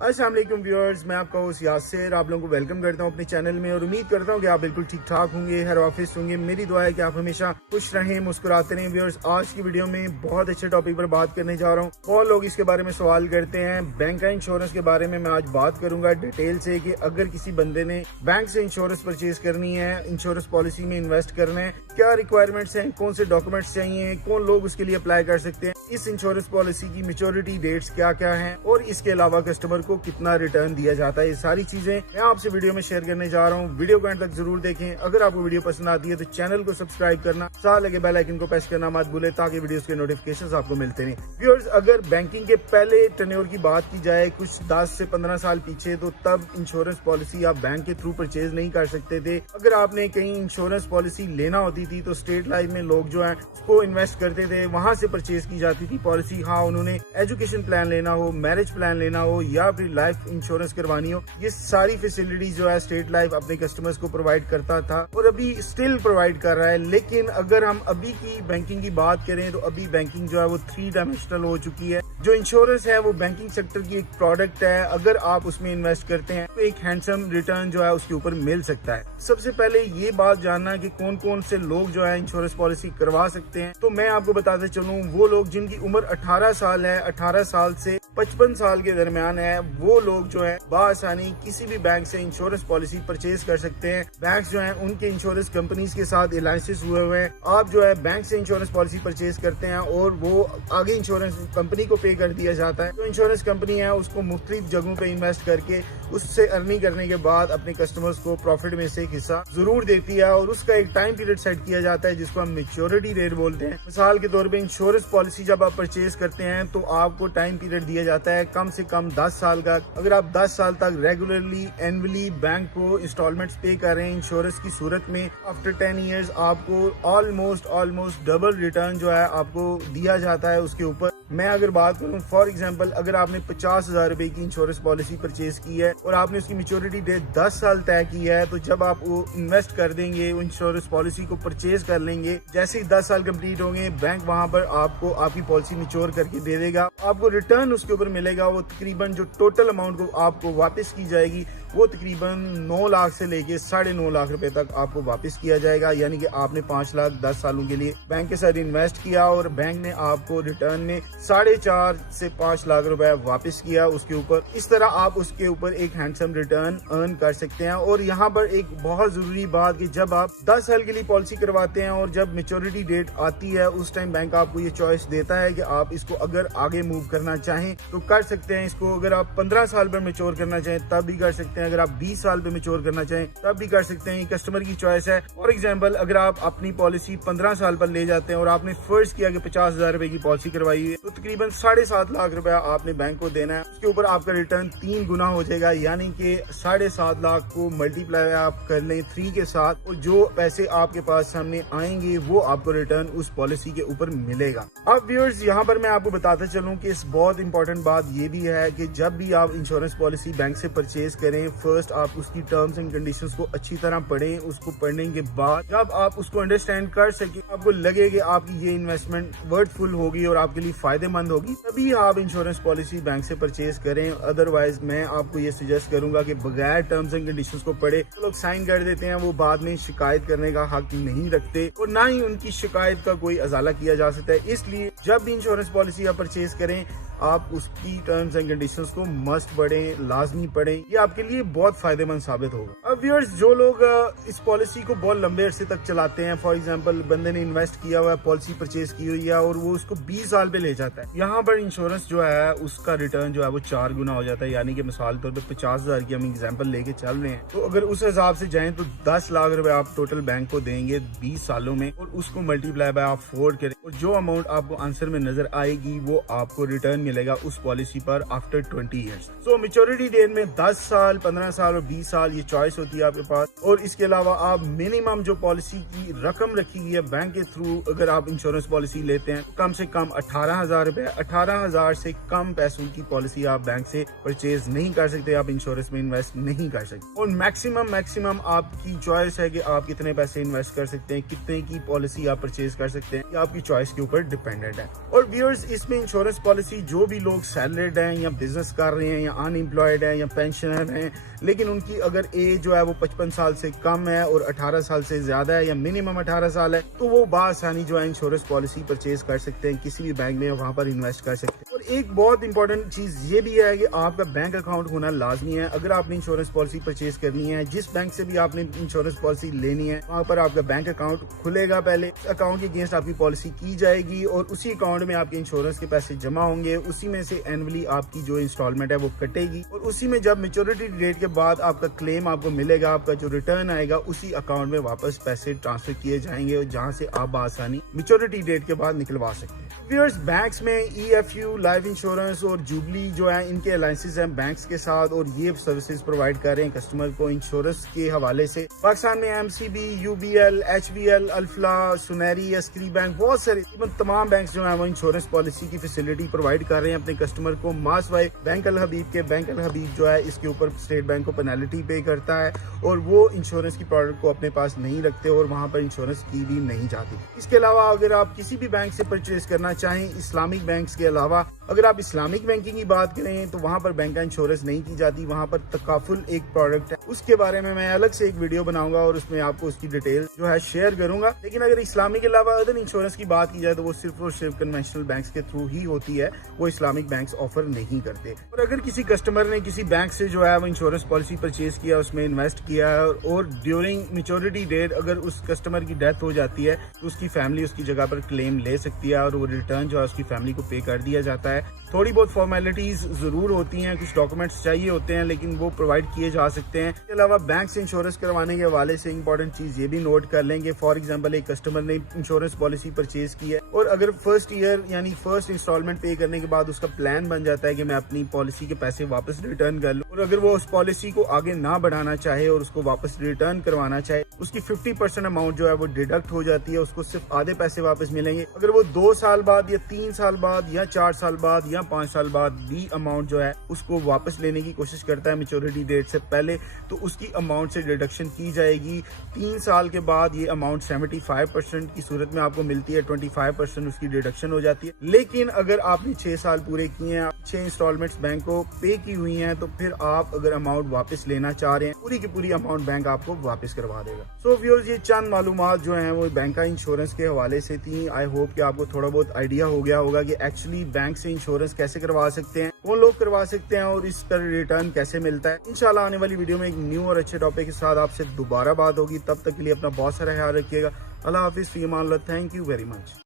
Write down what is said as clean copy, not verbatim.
अस्सलाम वालेकुम व्यूअर्स, मैं आपका होस्ट यासिर आप लोगों को वेलकम करता हूं अपने चैनल में और उम्मीद करता हूं कि आप बिल्कुल ठीक ठाक होंगे, हर ऑफिस होंगे। मेरी दुआ है कि आप हमेशा खुश रहें, मुस्कुराते रहें। व्यूअर्स, आज की वीडियो में बहुत अच्छे टॉपिक पर बात करने जा रहा हूं। बहुत लोग इसके बारे में सवाल करते हैं। बैंक का इंश्योरेंस के बारे में मैं आज बात करूंगा डिटेल से कि अगर किसी बंदे ने बैंक से इंश्योरेंस परचेज करनी है, इंश्योरेंस पॉलिसी में इन्वेस्ट करना है, क्या रिक्वायरमेंट्स हैं, कौन से डॉक्यूमेंट्स चाहिए, कौन लोग उसके लिए अप्लाई कर सकते हैं, इस इंश्योरेंस पॉलिसी की मैच्योरिटी डेट्स क्या क्या हैं और इसके अलावा कस्टमर को कितना रिटर्न दिया जाता है। ये सारी चीजें मैं आपसे वीडियो में शेयर करने जा रहा हूँ। वीडियो को एंड तक जरूर देखें। अगर आपको वीडियो पसंद आती है तो चैनल को सब्सक्राइब करना, साथ लगे बेल आइकन को प्रेस करना मत भूले ताकि वीडियोस के नोटिफिकेशंस आपको मिलते रहें। व्यूअर्स, अगर बैंकिंग के पहले टेन्योर की बात की जाए कुछ 10 से 15 साल पीछे, तो तब इंश्योरेंस पॉलिसी आप बैंक के थ्रू परचेज नहीं कर सकते थे। अगर आपने कहीं इंश्योरेंस पॉलिसी लेना होती थी तो स्टेट लाइफ में लोग जो है उसको इन्वेस्ट करते थे, वहां से परचेज की जाती थी पॉलिसी। हाँ, उन्होंने एजुकेशन प्लान लेना हो, मैरिज प्लान लेना हो या फिर लाइफ इंश्योरेंस करवानी हो, ये सारी फैसिलिटीज जो है स्टेट लाइफ अपने कस्टमर्स को प्रोवाइड करता था और अभी स्टिल प्रोवाइड कर रहा है। लेकिन अगर हम अभी की बैंकिंग की बात करें तो अभी बैंकिंग जो है वो 3 डायमेंशनल हो चुकी है। जो इंश्योरेंस है वो बैंकिंग सेक्टर की एक प्रोडक्ट है। अगर आप उसमें इन्वेस्ट करते हैं तो एक हैंडसम रिटर्न जो है उसके ऊपर मिल सकता है। सबसे पहले ये बात जानना कि कौन कौन से लोग जो है इंश्योरेंस पॉलिसी करवा सकते हैं, तो मैं आपको बताते चलूं, वो लोग जिनकी उम्र 18 साल है, 18 साल से 55 साल के दरमियान है, वो लोग जो है बआसानी किसी भी बैंक से इंश्योरेंस पॉलिसी परचेज कर सकते हैं। बैंक जो है उनके इंश्योरेंस कंपनीज के साथ अलायंसेस हुए हुए हैं। आप जो है बैंक से इंश्योरेंस पॉलिसी परचेज करते हैं और वो आगे इंश्योरेंस कंपनी को पे कर दिया जाता है। तो इंश्योरेंस कंपनी है उसको मुख्तलिफ जगहों पे इन्वेस्ट करके उससे अर्निंग करने के बाद अपने कस्टमर्स को प्रॉफिट में से एक हिस्सा जरूर देती है और उसका एक टाइम पीरियड सेट किया जाता है जिसको हम मैच्योरिटी डेट बोलते हैं। मिसाल के तौर पे इंश्योरेंस पॉलिसी जब आप परचेज करते हैं तो आपको टाइम पीरियड दिया जाता है कम से कम 10 साल का। अगर आप 10 साल तक रेगुलरली एनुअली बैंक को इंस्टॉलमेंट्स पे कर रहे हैं इंश्योरेंस की सूरत में, आफ्टर 10 ईयर्स आपको ऑलमोस्ट डबल रिटर्न जो है आपको दिया जाता है उसके ऊपर। मैं अगर बात करूं फॉर एग्जांपल, अगर आपने 50,000 रुपए की इंश्योरेंस पॉलिसी परचेज की है और आपने उसकी मैच्योरिटी डेट 10 साल तय की है, तो जब आप वो इन्वेस्ट कर देंगे, वो इंश्योरेंस पॉलिसी को परचेज कर लेंगे, जैसे ही 10 साल कंप्लीट होंगे बैंक वहां पर आपको आपकी पॉलिसी मैच्योर करके दे देगा। आपको रिटर्न उसके ऊपर मिलेगा। वो तकरीबन जो टोटल अमाउंट को आपको वापस की जाएगी वो तकरीबन 9 लाख से लेके 9.5 लाख रुपए तक आपको वापस किया जाएगा। यानी कि आपने 5 लाख 10 सालों के लिए बैंक के साथ इन्वेस्ट किया और बैंक ने आपको रिटर्न में 4.5 से 5 लाख रुपए वापस किया उसके ऊपर। इस तरह आप उसके ऊपर एक हैंडसम रिटर्न अर्न कर सकते हैं। और यहाँ पर एक बहुत जरूरी बात कि जब आप 10 साल के लिए पॉलिसी करवाते हैं और जब मैच्योरिटी डेट आती है उस टाइम बैंक आपको ये चॉइस देता है कि आप इसको अगर आगे मूव करना चाहें तो कर सकते हैं। इसको अगर आप 15 साल पर मैच्योर करना चाहें तब भी कर सकते हैं, अगर आप 20 साल पे मैच्योर करना चाहें तब भी कर सकते हैं। कस्टमर की चॉइस है। फॉर एग्जांपल, अगर आप अपनी पॉलिसी 15 साल पर ले जाते हैं और आपने फर्स्ट किया कि 50,000 रुपए की पॉलिसी करवाई है तो तकरीबन 7.5 लाख रुपया आपने बैंक को देना है। उसके ऊपर आपका रिटर्न 3 गुना हो जाएगा। यानी कि 7.5 लाख को मल्टीप्लाई आप कर लें 3 के साथ और जो पैसे आपके पास सामने आएंगे वो आपको रिटर्न उस पॉलिसी के ऊपर मिलेगा। अब व्यूअर्स, यहाँ पर मैं आपको बताता चलूँ कि इस बहुत इंपॉर्टेंट बात ये भी है कि जब भी आप इंश्योरेंस पॉलिसी बैंक से परचेज करें, फर्स्ट आप उसकी टर्म्स एंड कंडीशंस को अच्छी तरह पढ़ें। उसको पढ़ने के बाद जब आप उसको अंडरस्टैंड कर सके, आपको लगे कि आपकी ये इन्वेस्टमेंट वर्थफुल होगी और आपके लिए फायदेमंद होगी, तभी आप इंश्योरेंस पॉलिसी बैंक से परचेज करें। अदरवाइज मैं आपको ये सजेस्ट करूंगा कि बगैर टर्म्स एंड कंडीशंस को पढ़े तो लोग साइन कर देते हैं, वो बाद में शिकायत करने का हक नहीं रखते और ना ही उनकी शिकायत का कोई अजाला किया जा सकता है। इसलिए जब भी इंश्योरेंस पॉलिसी आप परचेज करें आप उसकी टर्म्स एंड कंडीशंस को मस्ट पढ़ें, लाजमी पढ़ें। ये आपके लिए बहुत फायदेमंद साबित होगा। अब व्यूअर्स, जो लोग इस पॉलिसी को बहुत लंबे अरसे तक चलाते हैं, फॉर एग्जांपल बंदे ने इन्वेस्ट किया हुआ है, पॉलिसी परचेज की हुई है और वो उसको 20 साल पे ले जाता है, यहाँ पर इंश्योरेंस जो है उसका रिटर्न जो है वो 4 गुना हो जाता है। यानी कि मिसाल तौर पर 50,000 की हम एग्जाम्पल लेके चल रहे हैं तो अगर उस हिसाब से जाएं तो 10 लाख रुपए आप टोटल बैंक को देंगे 20 सालों में और उसको मल्टीप्लाई बाय आप 4 करें और जो अमाउंट आपको आंसर में नजर आएगी वो आपको रिटर्न मिलेगा उस पॉलिसी पर आफ्टर 20 ईयर्स। सो मैच्योरिटी डेट में 10 साल, 15 साल और 20 साल ये चॉइस होती होती है आपके पास। और इसके अलावा आप मिनिमम जो पॉलिसी की रकम रखी गई है बैंक के थ्रू, अगर आप इंश्योरेंस पॉलिसी लेते हैं कम से कम 18,000 रुपए, 18,000 से कम पैसों की पॉलिसी आप बैंक से परचेज नहीं कर सकते, आप इंश्योरेंस में इन्वेस्ट नहीं कर सकते। और मैक्सिमम आपकी चॉइस है कि आप कितने पैसे इन्वेस्ट कर सकते हैं, कितने की पॉलिसी आप परचेज कर सकते हैं, ये आपकी चॉइस के ऊपर डिपेंडेंट है। और व्यूअर्स, इसमें इंश्योरेंस पॉलिसी जो भी लोग सैलरीड हैं या बिजनेस कर रहे हैं या अनएम्प्लॉयड हैं या पेंशनर हैं, लेकिन उनकी अगर एज जो है वो 55 साल से कम है और 18 साल से ज्यादा है या मिनिमम 18 साल है, तो वो बासानी जो है इंश्योरेंस पॉलिसी परचेज कर सकते हैं, किसी भी बैंक में वहां पर इन्वेस्ट कर सकते हैं। और एक बहुत इंपॉर्टेंट चीज ये भी है कि आपका बैंक अकाउंट होना लाजमी है। अगर आपने इंश्योरेंस पॉलिसी परचेज करनी है, जिस बैंक से भी आपने इंश्योरेंस पॉलिसी लेनी है, वहां पर आपका बैंक अकाउंट खुलेगा। पहले अकाउंट के अगेंस्ट आपकी पॉलिसी की जाएगी और उसी अकाउंट में आपके इंश्योरेंस के पैसे जमा होंगे, उसी में से एनुअली आपकी जो इंस्टॉलमेंट है वो कटेगी और उसी में जब मैच्योरिटी डेट के बाद आपका क्लेम आपको मिलेगा, आपका जो रिटर्न आएगा, उसी अकाउंट में वापस पैसे ट्रांसफर किए जाएंगे और जहां से आप आसानी मैच्योरिटी डेट के बाद निकलवा सकते हैं। व्यूअर्स, बैंक्स में EFU, लाइफ इंश्योरेंस और जुबली जो है, इनके अलायंसेस हैं बैंक्स के साथ और ये सर्विसेज प्रोवाइड कर रहे हैं कस्टमर को इंश्योरेंस के हवाले से। पाकिस्तान में MCB, UBL, HBL, अल्फला, सुनहरी, अस्करी बैंक, बहुत सारे तमाम बैंक्स जो है वो इंश्योरेंस पॉलिसी की फैसिलिटी प्रोवाइड कर रहे हैं अपने कस्टमर को। मासवाई बैंक अल हबीब जो है, इसके ऊपर स्टेट बैंक को पेनल्टी पे करता है और वो इंश्योरेंस की प्रोडक्ट को अपने पास नहीं रखते और वहां पर इंश्योरेंस की भी नहीं जाती। इसके अलावा अगर आप किसी भी बैंक से परचेज करना चाहें, इस्लामिक बैंक्स के अलावा अगर आप इस्लामिक बैंकिंग की बात करें तो वहां पर बैंक का इंश्योरेंस नहीं की जाती, वहां पर तकाफुल एक प्रोडक्ट है, उसके बारे में मैं अलग से एक वीडियो बनाऊंगा और उसमें आपको उसकी डिटेल जो है शेयर करूंगा। लेकिन अगर इस्लामिक के अलावा अदर इंश्योरेंस की बात की जाए तो वो सिर्फ और सिर्फ कन्वेंशनल बैंक्स के थ्रू ही होती है, वो इस्लामिक बैंक्स ऑफर नहीं करते। और अगर किसी कस्टमर ने किसी बैंक से जो है वो इंश्योरेंस पॉलिसी परचेज किया, उसमें इन्वेस्ट किया है और ड्यूरिंग मैच्योरिटी डेट अगर उस कस्टमर की डेथ हो जाती है तो उसकी फैमिली उसकी जगह पर क्लेम ले सकती है और वो रिटर्न जो है उसकी फैमिली को पे कर दिया जाता है। थोड़ी बहुत फॉर्मेलिटीज जरूर होती हैं, कुछ डॉक्यूमेंट्स चाहिए होते हैं, लेकिन वो प्रोवाइड किए जा सकते हैं। इसके अलावा बैंक से इंश्योरेंस करवाने के हवाले से इंपॉर्टेंट चीज ये भी नोट कर लेंगे। फॉर एग्जांपल, एक कस्टमर ने इंश्योरेंस पॉलिसी परचेज की है और अगर फर्स्ट ईयर यानी फर्स्ट इंस्टॉलमेंट पे करने के बाद उसका प्लान बन जाता है कि मैं अपनी पॉलिसी के पैसे वापस रिटर्न कर लूं और अगर वो उस पॉलिसी को आगे ना बढ़ाना चाहे और उसको वापस रिटर्न करवाना चाहे, उसकी 50% अमाउंट जो है वो डिडक्ट हो जाती है, उसको सिर्फ आधे पैसे वापस मिलेंगे। अगर वो 2 साल बाद या 3 साल बाद या 4 साल बाद या 5 साल बाद भी अमाउंट जो है उसको वापस लेने की कोशिश करता है मैच्योरिटी डेट से पहले, तो उसकी अमाउंट से डिडक्शन की जाएगी। 3 साल के बाद ये अमाउंट 75% की सूरत में आपको मिलती है, 25% उसकी डिडक्शन हो जाती है। लेकिन अगर आपने 6 साल पूरे किए हैं, 6 इंस्टॉलमेंट्स बैंक को पे की हुई हैं, तो फिर आप अगर अमाउंट वापस लेना चाह रहे हैं, पूरी की पूरी अमाउंट बैंक आपको वापस करवा देगा। सो व्यूअर्स, ये चंद मालूमात जो हैं वो बैंक का इंश्योरेंस के हवाले से थी। आई होप कि आपको थोड़ा बहुत आइडिया हो गया होगा कि एक्चुअली बैंक से इंश्योरेंस कैसे करवा सकते हैं, कौन लोग करवा सकते हैं और इसका रिटर्न कैसे मिलता है। इंशाल्लाह आने वाली वीडियो में एक न्यू और अच्छे टॉपिक के साथ आपसे दोबारा बात होगी। तब तक के लिए अपना बहुत सारा ख्याल रखिएगा। अल्लाह हाफिज, फी अमान अल्लाह। Thank you very much.